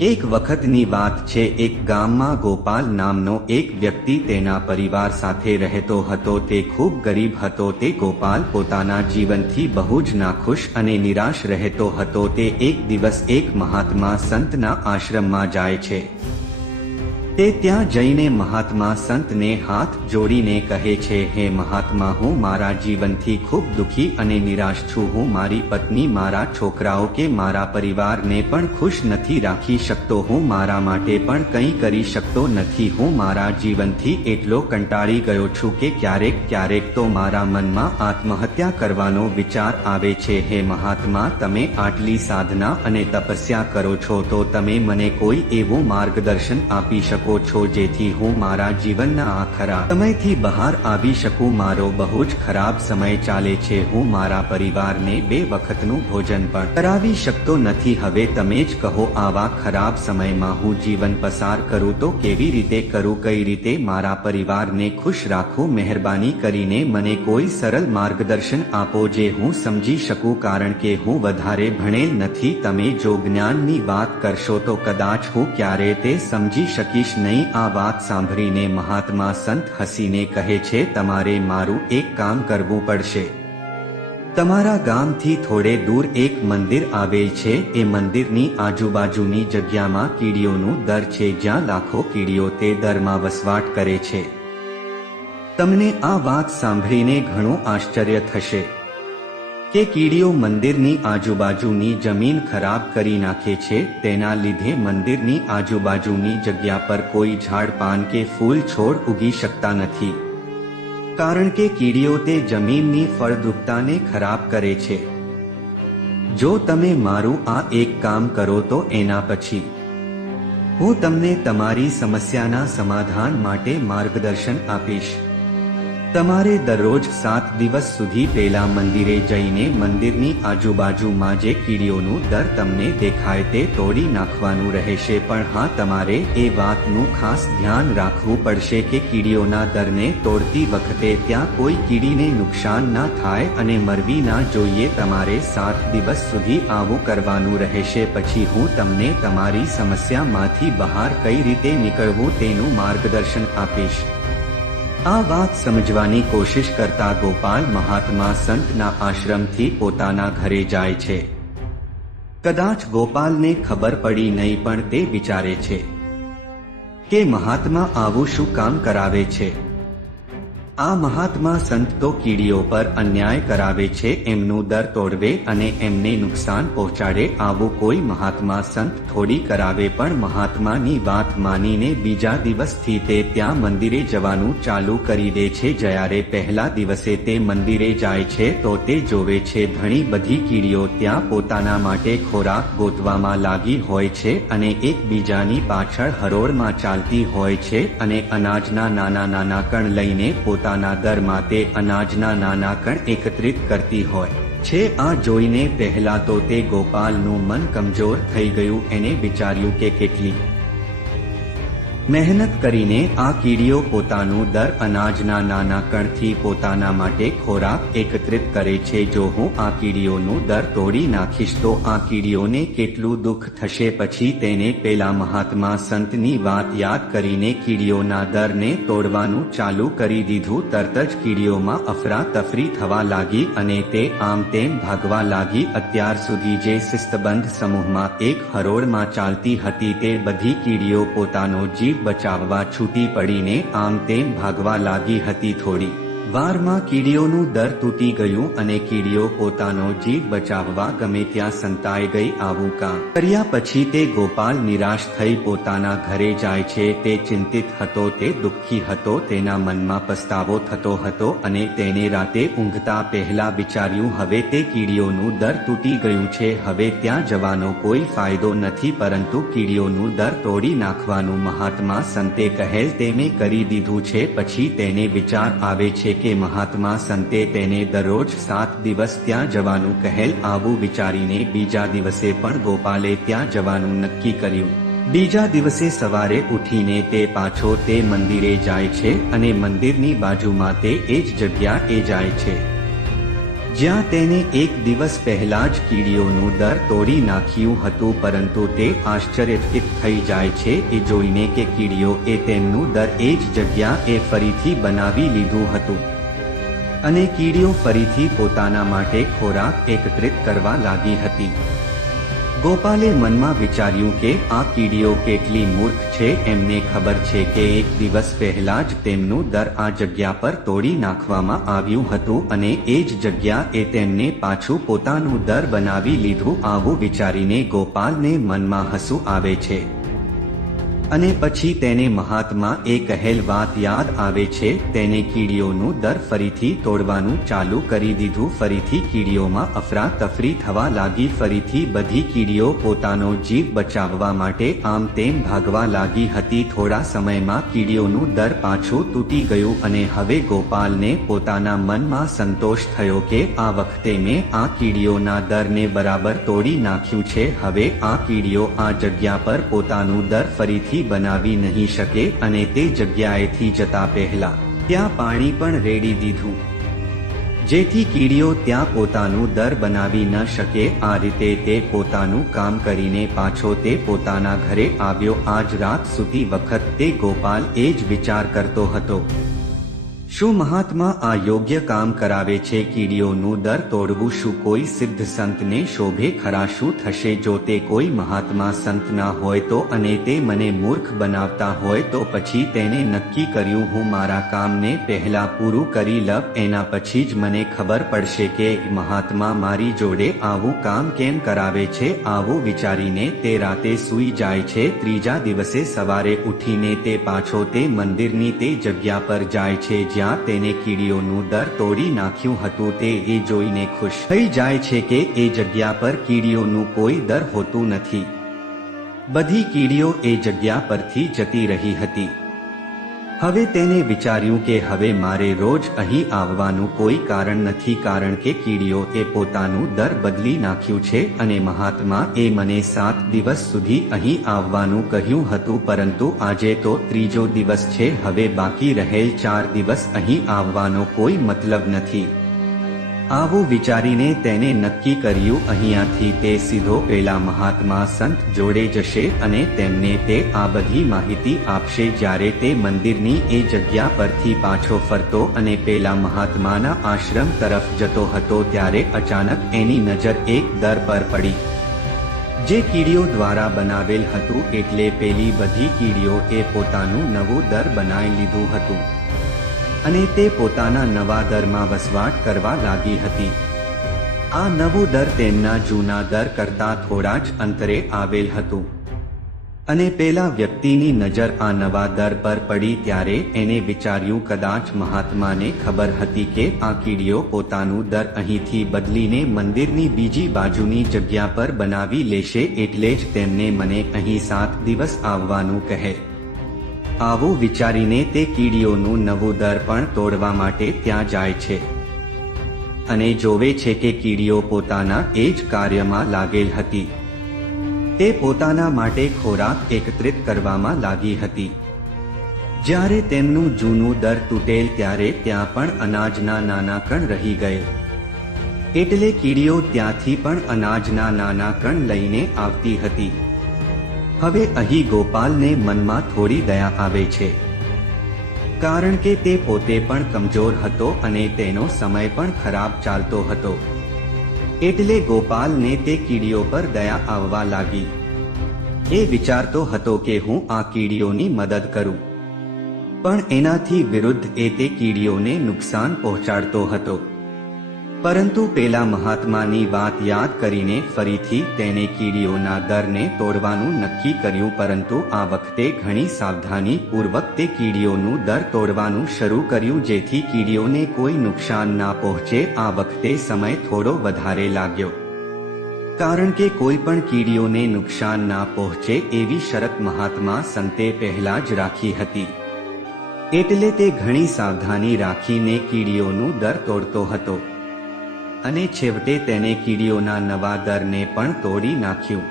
એક વખતની વાત છે, એક ગામમાં ગોપાલ નામનો એક વ્યક્તિ તેના પરિવાર સાથે રહેતો હતો, તે ખૂબ ગરીબ હતો, તે ગોપાલ પોતાના જીવનથી બહુ જ નાખુશ અને નિરાશ રહેતો હતો, તે એક દિવસ એક મહાત્મા સંતના આશ્રમમાં જાય છે. તે ત્યાં જઈને મહાત્મા સંતને હાથ જોડીને કહે છે, હે મહાત્મા, હું મારા જીવનથી ખૂબ દુઃખી અને નિરાશ છું. હું મારી પત્ની, મારા છોકરાઓ કે મારા પરિવારને પણ ખુશ નથી રાખી શકતો. હું મારા માટે પણ કંઈ કરી શકતો નથી. હું મારા જીવનથી એટલો કંટાળી ગયો છું કે ક્યારેક ક્યારેક તો મારા મનમાં આત્મહત્યા કરવાનો વિચાર આવે છે. હે મહાત્મા, તમે આટલી સાધના અને તપસ્યા કરો છો, તો તમે મને કોઈ એવું માર્ગદર્શન આપી શકો શકો છો જેથી હું મારા જીવનના આ સમયથી બહાર આવી શકું. મારો બહુ જ ખરાબ સમય ચાલે છે. હું મારા પરિવારને બે વખતનું ભોજન પણ કરાવી શકતો નથી. હવે તમે જ કહો, આવા ખરાબ સમયમાં હું જીવન પસાર કરું તો કેવી રીતે કરું? કઈ રીતે મારા પરિવારને ખુશ રાખું? મહેરબાની કરીને મને કોઈ સરળ માર્ગદર્શન આપો જે હું સમજી શકું. કારણ કે હું વધારે ભણેલ નથી. તમે જો જ્ઞાનની વાત કરશો તો કદાચ હું ક્યારે તે સમજી શકીશ. નહીં, આ વાત સાંભળીને મહાત્મા સંત હસીને કહે છે, તમારે મારું એક કામ કરવું પડશે. તમારા ગામથી થોડે દૂર એક મંદિર આવેલ છે, એ મંદિરની આજુબાજુની જગ્યામાં કીડીઓનું દર છે, જ્યાં લાખો કીડીઓ તે દરમાં વસવાટ કરે છે. તમને આ વાત સાંભળીને ઘણું આશ્ચર્ય થશે. કે કીડીઓ મંદિરની આજુબાજુની જમીન ખરાબ કરી નાખે છે, તેના લીધે મંદિરની આજુબાજુની જગ્યા પર કોઈ ઝાડ, પાન કે ફૂલ છોડ ઉગી શકતા નથી. કારણ કે કીડીઓ તે જમીનની ફળદ્રુપતાને ખરાબ કરે છે. જો તમે મારું આ એક કામ કરો તો એના પછી હું તમને તમારી સમસ્યાના સમાધાન માટે માર્ગદર્શન આપીશ. તમારે દરરોજ સાત દિવસ સુધી પેલા મંદિરે જઈને મંદિરની આજુબાજુમાં જે કીડીઓનું દર તમને દેખાય તે તોડી નાખવાનું રહેશે. પણ હા, તમારે એ વાતનું ખાસ ધ્યાન રાખવું પડશે કે કીડીઓના દરને તોડતી વખતે ત્યાં કોઈ કીડીને નુકસાન ના થાય અને મરવી ના જોઈએ. તમારે સાત દિવસ સુધી આવું કરવાનું રહેશે. પછી હું તમને તમારી સમસ્યામાંથી બહાર કઈ રીતે નીકળવું તેનું માર્ગદર્શન આપીશ. આ વાત સમજવાની કોશિશ કરતા ગોપાલ મહાત્મા સંતના આશ્રમથી પોતાના ઘરે જાય છે. કદાચ ગોપાલને ખબર પડી નહીં પણ તે વિચારે છે કે મહાત્મા આવું શું કામ કરાવે છે. આ મહાત્મા સંત તો કીડીઓ પર અન્યાય કરાવે છે, એમનું દર તોડવે અને એમને નુકસાન પહોંચાડે, આવું કોઈ મહાત્મા સંત થોડી કરાવે પણ મહાત્માની વાત માનીને બીજા દિવસથી તે ત્યાં મંદિરે જવાનું ચાલુ કરી દે છે. જ્યારે પહેલા દિવસે તે મંદિરે જાય છે, તો તે જોવે છે ઘણી બધી કીડીઓ ત્યાં પોતાના માટે ખોરાક ગોતવામાં લાગી હોય છે અને એકબીજાની પાછળ હરોળમાં ચાલતી હોય છે અને અનાજના નાના નાના કણ લઈને પોતા પોતાના દરમાં તે અનાજના નાના કણ એકત્રિત કરતી હોય. છે આ જોઈને પહેલા તો તે ગોપાલનું મન કમજોર થઈ ગયું, એને વિચાર્યું કે કેટલી મહેનત કરીને આ કીડીઓ પોતાનું દર અનાજના નાના કણથી પોતાના માટે ખોરાક એકત્રિત કરે છે. જો હું આ કીડીઓનું દર તોડી નાખીશ તો આ કીડીઓને કેટલું દુઃખ થશે? પછી તેને પેલા મહાત્મા સંતની વાત યાદ કરીને કીડીઓના દરને તોડવાનું ચાલુ કરી દીધું. તરત જ કીડીઓમાં અફરાતફરી થવા લાગી અને તે આમ તેમ ભાગવા લાગી. અત્યાર સુધી જે શિસ્તબંધ સમૂહમાં એક હરોળમાં ચાલતી હતી તે બધી કીડીઓ પોતાનો જીવ બચાવવા છૂટી પડીને આમ તેમ ભાગવા લાગી હતી થોડી. વારમાં કીડીઓનું દર તૂટી ગયું અને કીડીઓ પોતાનો જીવ બચાવવા ગમે ત્યાં સંતાઈ ગઈ આવું કામ કર્યા પછી તે ગોપાલ નિરાશ થઈ પોતાના ઘરે જાય છે, તે ચિંતિત હતો, તે દુઃખી હતો, તેના મનમાં પસ્તાવો થતો હતો અને તેને રાતે ઊંઘતા પહેલા વિચાર્યું, હવે તે કીડીઓનું દર તૂટી ગયું છે, હવે ત્યાં જવાનો કોઈ ફાયદો નથી, પરંતુ કીડીઓનું દર તોડી નાખવાનું મહાત્મા સંતે કહેલ તેને કરી દીધું છે. પછી તેને વિચાર આવે છે કે મહાત્મા સંતે તેને દરરોજ સાત દિવસ ત્યાં જવાનું કહેલ આવું વિચારીને બીજા દિવસે પણ ગોપાલે ત્યાં જવાનું નક્કી કર્યું. બીજા દિવસે સવારે ઉઠીને તે પાછો તે મંદિરે જાય છે અને મંદિરની બાજુમાં તે એ જ જગ્યા એ જાય છે. જ્યાં તેને એક દિવસ પહેલા જ કીડીઓનું દર તોડી નાખ્યું હતું, પરંતુ તે આશ્ચર્યચકિત થઈ જાય છે એ જોઈને કે કીડીઓ એ તેમનું દર એ જ જગ્યા એ ફરીથી બનાવી લીધું હતું. અને કીડીઓ ફરીથી પોતાના માટે ખોરાક એકત્રિત કરવા લાગી હતી. ગોપાલે મનમાં વિચાર્યું કે આ કીડીઓ કેટલી મૂર્ખ છે, એમને ખબર છે કે એક દિવસ પહેલા જ તેમનું દર આ જગ્યા પર તોડી નાખવામાં આવ્યું હતું અને એ જ જગ્યા એ તેમને પાછું પોતાનું દર બનાવી લીધું, આવું વિચારીને ગોપાલને મનમાં હસું આવે છે. અને પછી તેને મહાત્મા એ કહેલ વાત યાદ આવે છે, તેને કીડીઓનું દર ફરીથી તોડવાનું ચાલુ કરી દીધું, ફરીથી કીડીઓમાં અફરાતફરી થવા લાગી, ફરીથી બધી કીડીઓ પોતાનો જીવ બચાવવા માટે આમ તેમ ભાગવા લાગી હતી. થોડા સમયમાં કીડીઓનું દર પાછું તૂટી ગયું અને હવે ગોપાલને પોતાના મનમાં સંતોષ થયો કે આ વખતે મેં આ કીડીઓના દરને બરાબર તોડી નાખ્યું છે. હવે આ કીડીઓ આ જગ્યા પર પોતાનું દર ફરીથી બનાવી નહીં શકે અને તે જગ્યાએથી જતા પહેલા ત્યાં પાણી પણ રેડી દીધું. જેથી કીડીઓ ત્યાં પોતાનું દર બનાવી ન શકે, આ રીતે તે પોતાનું કામ કરીને પાછો તે પોતાના ઘરે આવ્યો. આજ રાત સુધી વખત તે ગોપાલ એ જ વિચાર કરતો હતો. શું મહાત્મા આ યોગ્ય કામ કરાવે છે? કીડીઓનું દર તોડવું શું કોઈ સિદ્ધ સંતને શોભે? ખરા શું થશે જો તે કોઈ મહાત્મા સંત ના હોય તો અને તે મને મૂર્ખ બનાવતા હોય તો પછી તેને નક્કી કર્યું હું મારા કામને પહેલા પૂરું કરી લવ એના પછી જ મને ખબર પડશે કે મહાત્મા મારી જોડે આવું કામ કેમ કરાવે છે? આવું વિચારીને તે રાતે સૂઈ જાય છે. ત્રીજા દિવસે સવારે ઉઠીને તે પાછો તે મંદિરની તે જગ્યા પર જાય છે. જ્યાં તેને કીડીઓનું દર તોડી નાખ્યું હતું તે એ જોઈને ખુશ થઈ જાય છે કે એ જગ્યા પર કીડીઓનું કોઈ દર હોતું નથી. બધી કીડીઓ એ જગ્યા પરથી જતી રહી હતી. હવે તેને વિચાર્યું કે હવે મારે રોજ અહીં આવવાનું કોઈ કારણ નથી કારણ કે કીડીઓ એ પોતાનું દર બદલી નાખ્યું છે અને મહાત્મા એ મને સાત દિવસ સુધી અહીં આવવાનું કહ્યું હતું પરંતુ આજે તો ત્રીજો દિવસ છે હવે બાકી રહેલ ચાર દિવસ અહીં આવવાનો કોઈ મતલબ નથી. આવું વિચારીને તેને નક્કી કર્યું, અહીંયાથી તે સીધો પેલા મહાત્મા સંત જોડે જશે અને તેમને તે આ બધી માહિતી આપશે જ્યારે તે મંદિરની એ જગ્યા પરથી પાછો ફરતો અને પેલા મહાત્માના આશ્રમ તરફ જતો હતો ત્યારે અચાનક એની નજર એક દર પર પડી. જે કીડીઓ દ્વારા બનાવેલ હતું એટલે પેલી બધી કીડીઓ એ પોતાનું નવું દર બનાવી લીધું હતું. અને તે પોતાના નવા દરમાં વસવાટ કરવા લાગી હતી. આ નવું દર તેમના જૂના દર કરતા થોડા જ અંતરે આવેલ હતું. અને પેલા વ્યક્તિની નજર આ નવા દર પર પડી ત્યારે એને વિચાર્યું કદાચ મહાત્માને ખબર હતી કે આ કીડીઓ પોતાનું દર અહીંથી બદલીને મંદિરની બીજી બાજુની જગ્યા પર બનાવી લેશે એટલે જ તેમને મને અહીં સાત દિવસ આવવાનું કહે. આવું વિચારીને તે કીડીઓનું નવું દર પણ તોડવા માટે ત્યાં જાય છે. અને જોવે છે કે કીડીઓ પોતાના એ જ કાર્યમાં લાગેલ હતી. તે પોતાના માટે ખોરાક એકત્રિત કરવામાં લાગી હતી. જ્યારે તેમનું જૂનું દર તૂટેલ ત્યારે ત્યાં પણ અનાજના નાના કણ રહી ગયે. એટલે કીડીઓ ત્યાંથી પણ અનાજના નાના કણ લઈને આવતી હતી. હવે અહીં ગોપાલને મનમાં થોડી દયા આવે છે. કારણ કે તે પોતે પણ કમજોર હતો અને તેનો સમય પણ ખરાબ ચાલતો હતો. એટલે ગોપાલને તે કીડીઓ પર દયા આવવા લાગી. એ વિચારતો હતો કે હું આ કીડીઓની મદદ કરું. પણ એનાથી વિરુદ્ધ એ તે કીડીઓને નુકસાન પહોંચાડતો હતો. પરંતુ પેલા મહાત્માની વાત યાદ કરીને ફરીથી તેને કીડીઓના દરને તોડવાનું નક્કી કર્યું, પરંતુ આ વખતે ઘણી સાવધાની પૂર્વક તે કીડીઓનું દર તોડવાનું શરૂ કર્યું, જેથી કીડીઓને કોઈ નુકસાન ના પહોંચે. આ વખતે સમય થોડો વધારે લાગ્યો. કારણ કે કોઈ પણ કીડીઓને નુકસાન ના પહોંચે એવી શરત મહાત્મા સંતે પહેલા જ રાખી હતી. એટલે તે ઘણી સાવધાની રાખીને કીડીઓનું દર તોડતો હતો. અને છેવટે તેને કીડીઓના નવા દરને પણ તોડી નાખ્યું.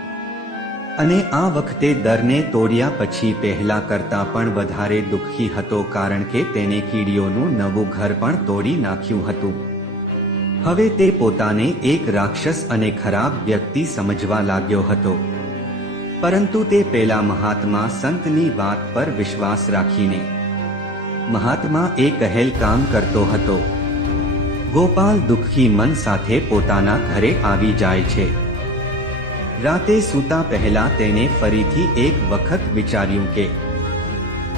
અને આ વખતે દરને તોડ્યા પછી પહેલા કરતા પણ વધારે દુઃખી હતો કારણ કે તેને કીડીઓનું નવું ઘર પણ તોડી નાખ્યું હતું. હવે તે પોતાને એક રાક્ષસ અને ખરાબ વ્યક્તિ સમજવા લાગ્યો હતો. પરંતુ તે પેલા મહાત્મા સંતની વાત પર વિશ્વાસ રાખીને. મહાત્મા એ કહેલ કામ કરતો હતો. ગોપાલ દુઃખી મન સાથે પોતાના ઘરે આવી જાય છે. રાતે સૂતા પહેલા તેને ફરીથી એક વખત વિચાર્યું કે,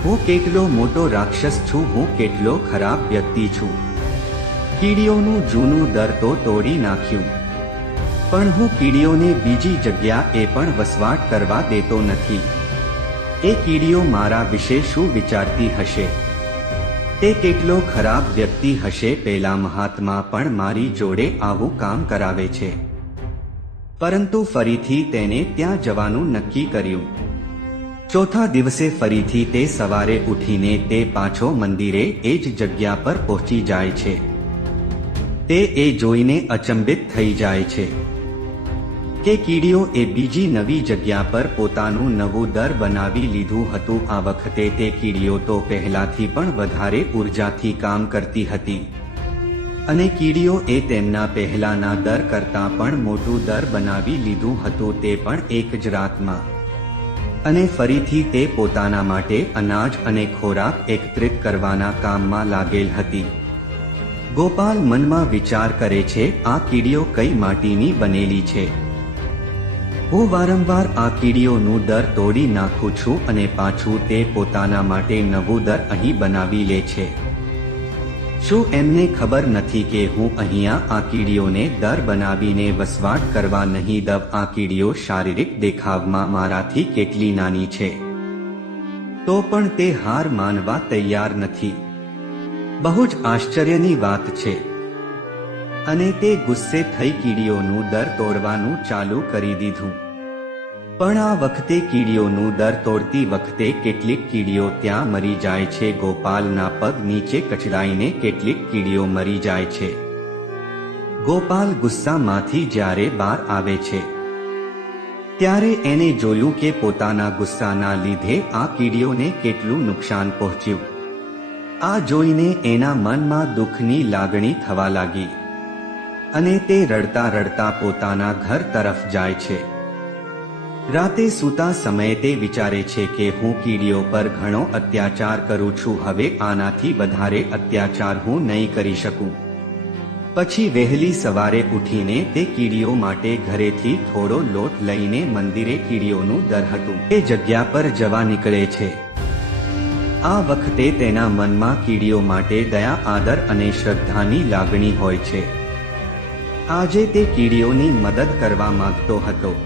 હું કેટલો મોટો રાક્ષસ છું, હું કેટલો ખરાબ વ્યક્તિ છું. કીડીઓનું જૂનું દર તો તોડી નાખ્યું. પણ હું કીડીઓને બીજી જગ્યા એ પણ વસવાટ કરવા દેતો નથી. એ કીડીઓ મારા વિશે શું વિચારતી હશે? તે કેટલો ખરાબ વ્યક્તિ હશે પેલા મહાત્મા પણ મારી જોડે આવું કામ કરાવે છે. પરંતુ ફરીથી તેને ત્યાં જવાનું નક્કી કર્યું. ચોથા દિવસે ફરીથી તે સવારે ઉઠીને તે પાછો મંદિરે એ જ જગ્યા પર પહોંચી જાય છે. તે એ જોઈને અચંબિત થઈ જાય છે. કે કીડીઓ એ બીજી નવી જગ્યા પર પોતાનું નવું દર બનાવી લીધું હતું. આ વખતે તે કીડીઓ તો પહેલાથી પણ વધારે ઉર્જાથી કામ કરતી હતી. અને કીડીઓ એ તેમના પહેલાના દર કરતાં પણ મોટું દર બનાવી લીધું હતું તે પણ એક જ રાતમાં. અને ફરીથી તે પોતાના માટે અનાજ અને ખોરાક એકત્રિત કરવાના કામમાં લાગેલ હતી. ગોપાલ મનમાં વિચાર કરે છે, આ કીડીઓ કઈ માટીની બનેલી છે? હું વારંવાર આ કીડીઓનું દર તોડી નાખું છું અને પાછું તે પોતાના માટે નવું દર અહીં બનાવી લે છે. શું એમને ખબર નથી કે હું અહીંયા આ કીડીઓને દર બનાવીને વસવાટ કરવા નહીં દવ આ કીડીઓ શારીરિક દેખાવમાં મારાથી કેટલી નાની છે. તો પણ તે હાર માનવા તૈયાર નથી. બહુ જ આશ્ચર્યની વાત છે. અને તે ગુસ્સે થઈ કીડીઓનું દર તોડવાનું ચાલુ કરી દીધું. પણ આ વખતે કીડીઓનું દર તોડતી વખતે કેટલીક કીડીઓ ત્યાં મરી જાય છે. ગોપાલના પગ નીચે કચડાઈને કેટલીક કીડીઓ મરી જાય છે. ગોપાલ ગુસ્સામાંથી જ્યારે બહાર આવે છે, ત્યારે એને જોયું કે પોતાના ગુસ્સાના લીધે આ કીડીઓને કેટલું નુકસાન પહોંચ્યું. આ જોઈને એના મનમાં દુઃખની લાગણી થવા લાગી. અને તે રડતા રડતા પોતાના ઘર તરફ જાય છે. રાતે સૂતા સમયે તે વિચારે છે કે હું કીડીઓ પર ઘણો અત્યાચાર કરું છું, હવે આનાથી વધારે અત્યાચાર હું નહીં કરી શકું. પછી વહેલી સવારે ઉઠીને તે કીડીઓ માટે ઘરેથી થોડો લોટ લઈને મંદિરે કીડીઓનું દર હતું. તે જગ્યા પર જવા નીકળે છે. આ વખતે તેના મનમાં કીડીઓ માટે દયા, આદર અને શ્રદ્ધાની લાગણી હોય છે. આજે તે કીડીઓની મદદ કરવા માંગતો હતો.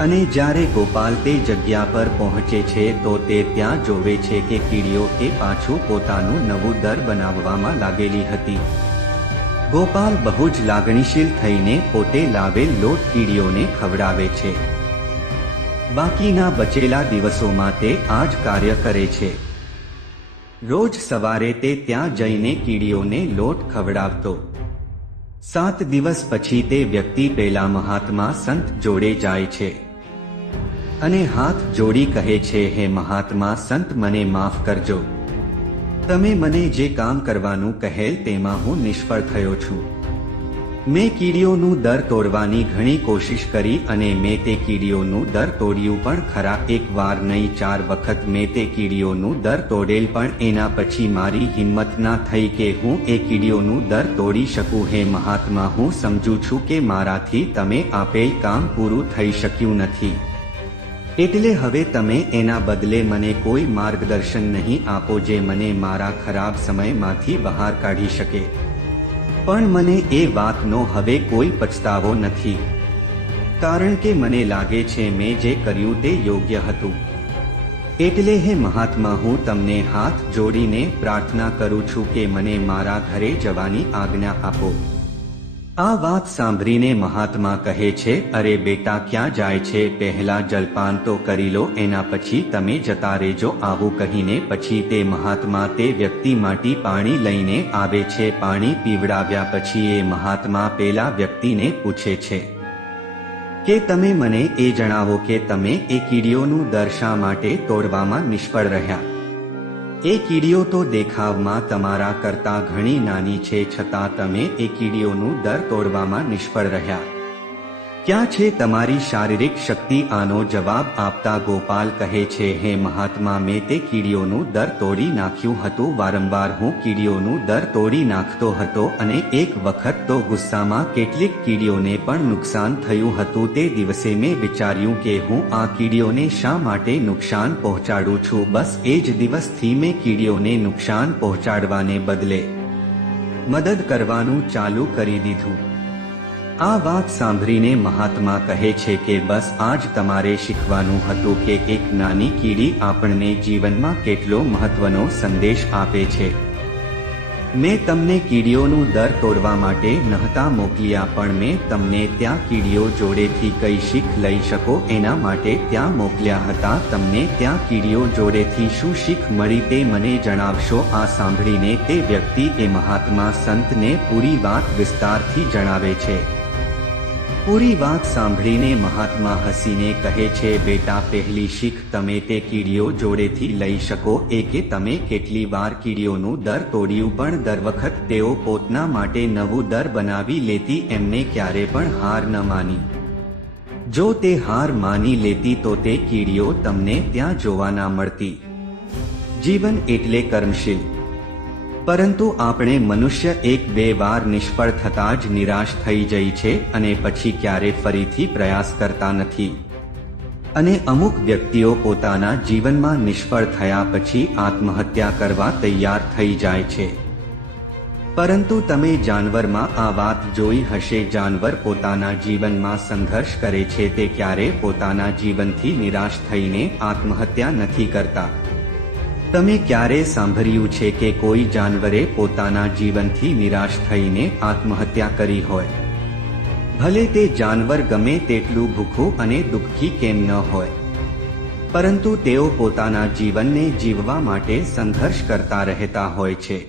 અને જ્યારે ગોપાલ તે જગ્યા પર પહોંચે છે તો તે ત્યાં જોવે છે કે કીડીઓ એ પાછું પોતાનું નવું દર બનાવવામાં લાગેલી હતી. ગોપાલ બહુ જ લાગણીશીલ થઈને પોતે લાવેલ લોટ કીડીઓને ખવડાવે છે. બાકીના બચેલા દિવસોમાં તે આ જ કાર્ય કરે છે. રોજ સવારે તે ત્યાં જઈને કીડીઓને લોટ ખવડાવતો. સાત દિવસ પછી તે વ્યક્તિ પેલા મહાત્મા સંત જોડે જાય છે. અને હાથ જોડી કહે છે, હે મહાત્મા સંત, મને માફ કરજો. તમે મને જે કામ કરવાનું કહેલ તેમાં હું નિષ્ફળ થયો છું. મેં કીડીઓનું દર તોડવાની ઘણી કોશિશ કરી અને મેં તે કીડીઓનું દર તોડ્યું પણ ખરા, એક વાર નહીં, ચાર વખત મેં તે કીડીઓનું દર તોડેલ પણ એના પછી મારી હિંમત ના થઈ કે હું એ કીડીઓનું દર તોડી શકું. હે મહાત્મા, હું સમજુ છું કે મારાથી તમે આપેલ કામ પૂરું થઈ શક્યું નથી. એટલે હવે તમે એના બદલે મને કોઈ માર્ગદર્શન નહીં આપો જે મને મારા ખરાબ સમયમાંથી બહાર કાઢી શકે. પણ મને એ વાતનો હવે કોઈ પછતાવો નથી. કારણ કે મને લાગે છે મેં જે કર્યું તે યોગ્ય હતું. એટલે હે મહાત્મા, હું તમને હાથ જોડીને પ્રાર્થના કરું છું કે મને મારા ઘરે જવાની આજ્ઞા આપો. આ વાત સાંભળીને મહાત્મા કહે છે, અરે બેટા, ક્યાં જાય છે? પહેલા જલપાન તો કરી લો, એના પછી તમે જતા રેજો આવું કહીને પછી તે મહાત્મા તે વ્યક્તિ માટી પાણી લઈને આવે છે, પાણી પીવડાવ્યા પછી એ મહાત્મા પેલા વ્યક્તિને પૂછે છે, કે તમે મને એ જણાવો કે તમે એ કીડીઓનું દર્શા માટે તોડવામાં નિષ્ફળ રહ્યા? એ કીડીઓ તો દેખાવમાં તમારા કરતા ઘણી નાની છે છતાં તમે એ કીડીઓનું દર તોડવામાં નિષ્ફળ રહ્યા. ક્યાં છે તમારી શારીરિક શક્તિ આનો જવાબ આપતા ગોપાલ કહે છે હે મહાત્મા મેં તે કીડીઓનું દર તોડી નાખ્યું હતું વારંવાર હું કીડીઓનું દર તોડી નાખતો હતો અને એક વખત તો ગુસ્સામાં કેટલીક કીડીઓને પણ નુકસાન થયું હતું તે દિવસે મેં વિચાર્યું કે હું આ કીડીઓને શા માટે નુકસાન પહોંચાડું છું બસ એ જ દિવસથી મેં કીડીઓને નુકસાન પહોંચાડવાને બદલે મદદ કરવાનું ચાલુ કરી દીધું આ વાત સાંભળીને મહાત્મા કહે છે કે બસ આજ તમારે શીખવાનું હતું કે એક નાની કીડી આપણને જીવનમાં કેટલો મહત્વનો સંદેશ આપે છે. મેં તમને કીડીઓનું દર તોડવા માટે નહતા મોકલ્યા, પણ મેં તમને ત્યાં કીડીઓ જોડેથી કઈ શીખ લઈ શકો એના માટે ત્યાં મોકલ્યા હતા. તમને ત્યાં કીડીઓ જોડેથી શું શીખ મળી તે મને જણાવશો. આ સાંભળીને તે વ્યક્તિ એ મહાત્મા સંતને પૂરી વાત વિસ્તારથી જણાવે છે. પૂરી વાત સાંભળીને મહાત્મા હસીને કહે છે, બેટા, પહેલી શીખ તમે તે કીડીઓ જોડેથી લઈ શકો, એ કે તમે કેટલી વાર કીડીઓનું દર તોડ્યું પણ દર વખત તેઓ પોતના માટે નવું દર બનાવી લેતી એમને ક્યારે પણ હાર ન માની. જો તે હાર માની લેતી તો તે કીડીઓ તમને ત્યાં જોવા ના મળતી. જીવન એટલે કર્મશીલ. પરંતુ આપણે મનુષ્ય એક બે વાર નિષ્ફળ થતા જ નિરાશ થઈ જાય છે અને પછી ક્યારે ફરીથી પ્રયાસ કરતા નથી. અને અમુક વ્યક્તિઓ પોતાના જીવનમાં નિષ્ફળ થયા પછી આત્મહત્યા કરવા તૈયાર થઈ જાય છે. પરંતુ તમે જાનવરમાં આ વાત જોઈ હશે, જાનવર પોતાના જીવનમાં સંઘર્ષ કરે છે તે ક્યારે પોતાના જીવનથી નિરાશ થઈને આત્મહત્યા નથી કરતા. તમે ક્યારે સાંભળ્યું છે કે કોઈ જાનવરે પોતાના જીવનથી નિરાશ થઈને આત્મહત્યા કરી હોય? ભલે તે જાનવર ગમે તેટલું ભૂખું અને દુઃખી કેમ ન હોય, પરંતુ તેઓ પોતાના જીવનને જીવવા માટે સંઘર્ષ કરતા રહેતા હોય છે.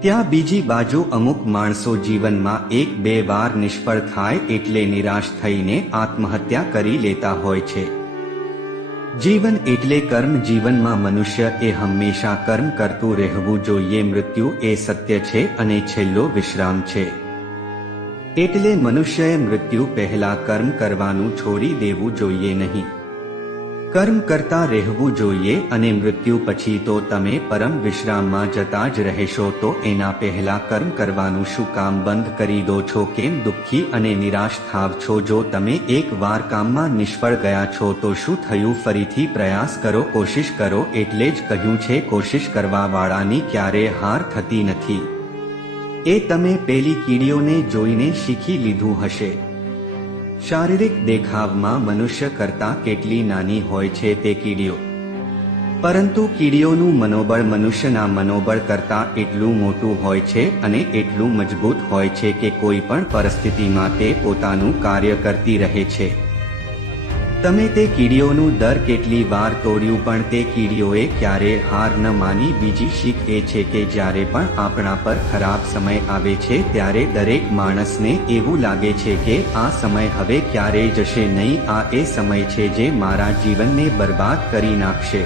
ત્યાં બીજી બાજુ અમુક માણસો જીવનમાં એક બે વાર નિષ્ફળ થાય એટલે નિરાશ થઈને આત્મહત્યા કરી લેતા હોય છે. જીવન એટલે કર્મ જીવનમાં મનુષ્ય એ હંમેશા કર્મ કરતું રહેવું જોઈએ. મૃત્યુ એ સત્ય છે અને છેલ્લો વિશ્રામ છે. એટલે મનુષ્યએ મૃત્યુ પહેલા કર્મ કરવાનું છોડી દેવું જોઈએ નહીં. કર્મ કરતા રહેવું જોઈએ અને મૃત્યુ પછી તો તમે પરમ વિશ્રામમાં જતા જ રહેશો, તો એના પહેલા કર્મ કરવાનું શું કામ બંધ કરી દો છો? કેમ દુઃખી અને નિરાશ થાવ છો? જો તમે એક વાર કામમાં નિષ્ફળ ગયા છો, તો શું થયું? ફરીથી પ્રયાસ કરો, કોશિશ કરો, એટલે જ કહ્યું છે, કોશિશ કરવા વાળાની ક્યારે હાર થતી નથી. એ તમે પેલી કીડીઓને જોઈને શીખી લીધું હશે. શારીરિક દેખાવમાં મનુષ્ય કરતા કેટલી નાની હોય છે તે કીડીઓ. પરંતુ કીડીઓનું મનોબળ મનુષ્યના મનોબળ કરતા એટલું મોટું હોય છે અને એટલું મજબૂત હોય છે કે કોઈ પણ પરિસ્થિતિમાં તે પોતાનું કાર્ય કરતી રહે છે. તમે તે કીડીઓનું દર કેટલી વાર તોડ્યું પણ તે કીડીઓએ ક્યારે હાર ન માની. બીજી શીખ એ છે કે જ્યારે પણ આપણા પર ખરાબ સમય આવે છે ત્યારે દરેક માણસને એવું લાગે છે કે આ સમય હવે ક્યારેય જશે નહીં. આ એ સમય છે જે મારા જીવનને બરબાદ કરી નાખશે.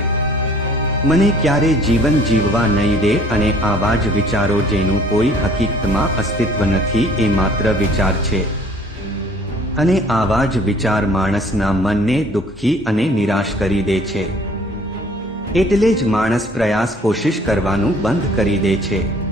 મને ક્યારે જીવન જીવવા નહીં દે અને આવા જ વિચારો જેનું કોઈ હકીકતમાં અસ્તિત્વ નથી એ માત્ર વિચાર છે. અને આવા જ વિચાર માણસના મનને દુઃખી અને નિરાશ કરી દે છે. એટલે જ માણસ પ્રયાસ કોશિશ કરવાનું બંધ કરી દે છે.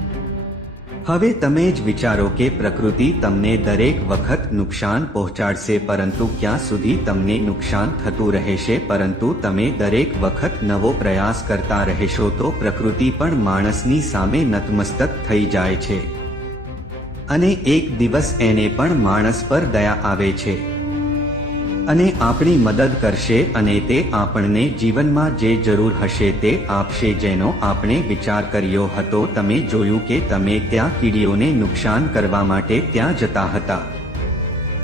હવે તમે જ વિચારો કે પ્રકૃતિ તમને દરેક વખત નુકસાન પહોંચાડશે પરંતુ ક્યાં સુધી તમને નુકસાન થતું રહેશે પરંતુ તમે દરેક વખત નવો પ્રયાસ કરતા રહેશો તો પ્રકૃતિ પણ માણસની સામે નતમસ્તક થઈ જાય છે. અને એક દિવસ એને પણ માણસ પર દયા આવે છે. અને આપણી મદદ કરશે અને તે આપણને જીવનમાં જે જરૂર હશે તે આપશે જેનો આપણે વિચાર કર્યો હતો. તમે જોયું કે તમે ત્યાં કીડીઓને નુકસાન કરવા માટે ત્યાં જતા હતા.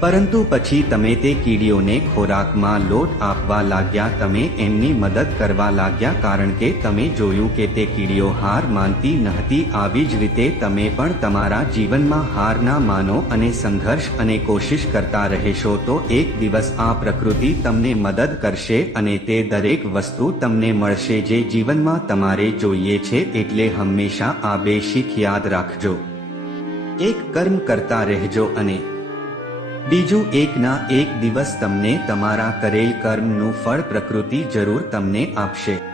પરંતુ પછી તમે તે કીડીઓને ખોરાકમાં લોટ આપવા લાગ્યા, તમે એમની મદદ કરવા લાગ્યા કારણ કે તમે જોયું કે તે કીડીઓ હાર માનતી નહોતી. આવી જ રીતે તમે પણ તમારા જીવનમાં હાર ના માનો અને સંઘર્ષ અને કોશિશ કરતા રહેશો તો એક દિવસ આ પ્રકૃતિ તમને મદદ કરશે અને તે દરેક વસ્તુ તમને મળશે જે જીવનમાં તમારે જોઈએ છે એટલે હંમેશા આ બે શીખ યાદ રાખજો. એક કર્મ કરતા રહેજો અને બીજું એકના એક દિવસ તમને તમારા કરેલ કર્મનું ફળ પ્રકૃતિ જરૂર તમને આપશે.